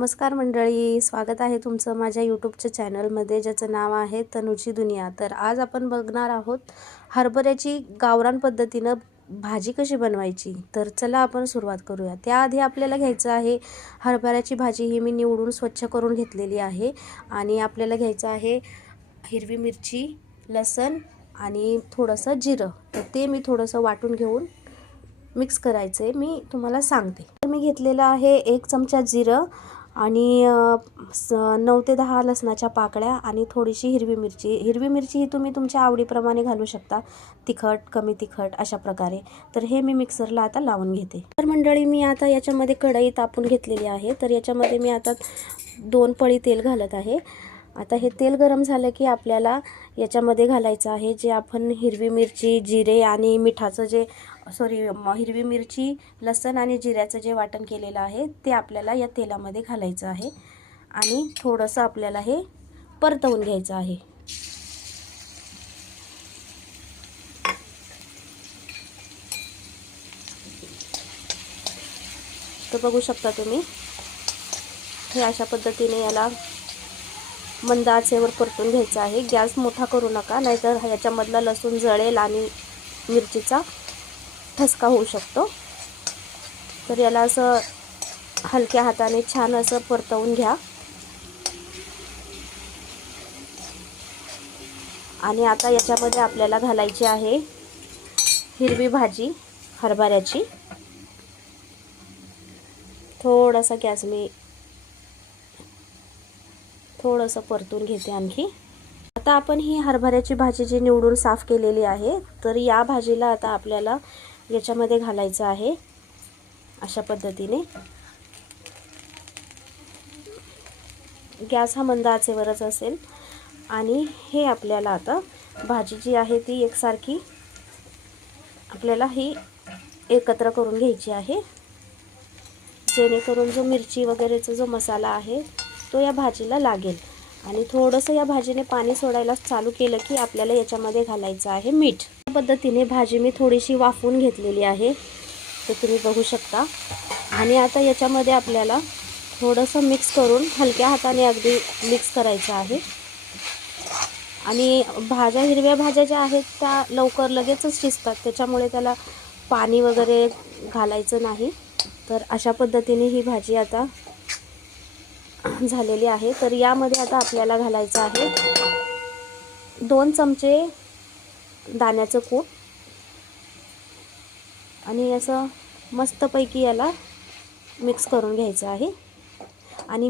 नमस्कार मंडळी, स्वागत आहे तुमचं माझ्या यूट्यूबच्या चॅनलमध्ये ज्याचं नाव आहे तनुची दुनिया। तर आज आपण बघणार आहोत हरभऱ्याची गावरान पद्धतीनं भाजी कशी बनवायची। तर चला आपण सुरुवात करूया। त्याआधी आपल्याला घ्यायचं आहे हरभऱ्याची भाजी। ही मी निवडून स्वच्छ करून घेतलेली आहे आणि आपल्याला घ्यायचं आहे हिरवी मिरची, लसूण आणि थोडंसं जिरं। तर ते मी थोडंसं वाटून घेऊन मिक्स करायचे मी तुम्हाला सांगते। तर मी घेतलेला आहे 1 चमचा जिरं आणि 9 ते 10 लसणाच्या पाकळ्या आणि थोडीशी हिरवी मिरची ही तुम्ही तुमच्या आवडीप्रमाणे घालू शकता, तिखट कमी तिखट अशा प्रकारे। तर हे मी मिक्सरला आता लावून घेते। तर मंडळी मी आता याच्यामध्ये कढई तापून घेतलेली आहे। तर याच्यामध्ये मी आता 2 पळी तेल घालत आहे। आता हे तेल गरम झालं की आपल्याला याच्यामध्ये घालायचं आहे जे आपण हिरवी मिरची, जिरे आणि मिठाचं जे हिरवी मिरची, लसूण आणि जिऱ्याचं जे वाटण केलेलं आहे ते आपल्याला या तेलामध्ये घालायचं आहे आणि थोडंसं आपल्याला हे परतवून घ्यायचं आहे। तर बघू शकता तुम्ही हे अशा पद्धतीने याला मंद आचेवर परतून घ्यायचं आहे। गॅस मोठा करू नका, नाहीतर ह्याच्यामधला लसूण जळेल आणि मिरचीचा ठसका होऊ शकतो। तर याला असं हलक्या हाताने छान असं परतवून घ्या आणि आता याच्यामध्ये आपल्याला घालायची आहे हिरवी भाजी हरभऱ्याची। थोडासा गॅस मी थोडंसं परतून घेते आणखी। आता आपण ही हरभऱ्याची भाजी जी निवडून साफ केलेली आहे, तर या भाजीला आता आपल्याला याच्यामध्ये घालायचं आहे अशा पद्धतीने। गॅस हा मंद आचेवरच असेल आणि हे आपल्याला आता भाजी जी आहे ती एकसारखी आपल्याला ही एकत्र करून घ्यायची आहे, जेणेकरून जो मिरची वगैरेचा जो मसाला आहे तो या भाजीला लागेल। आणि थोडंसं या भाजीने पाणी सोडायला चालू केलं की आपल्याला याच्यामध्ये घालायचं आहे मीठ। या पद्धतीने भाजी मी थोडीशी वाफवून घेतलेली आहे, तर तुम्ही बघू शकता। आणि आता याच्यामध्ये आपल्याला थोडंसं मिक्स करून हलक्या हाताने अगदी मिक्स करायचं आहे। आणि हिरव्या भाज्या ज्या आहेत त्या लवकर लगेचच शिजतात, त्याच्यामुळे त्याला पाणी वगैरे घालायचं नाही। तर अशा पद्धतीने ही भाजी आता झालेली आहे। तर यामध्ये आता आपल्याला घालायचं आहे 2 चमचे दाण्याचं कूट आणि असं मस्तपैकी याला मिक्स करून घ्यायचं आहे। आणि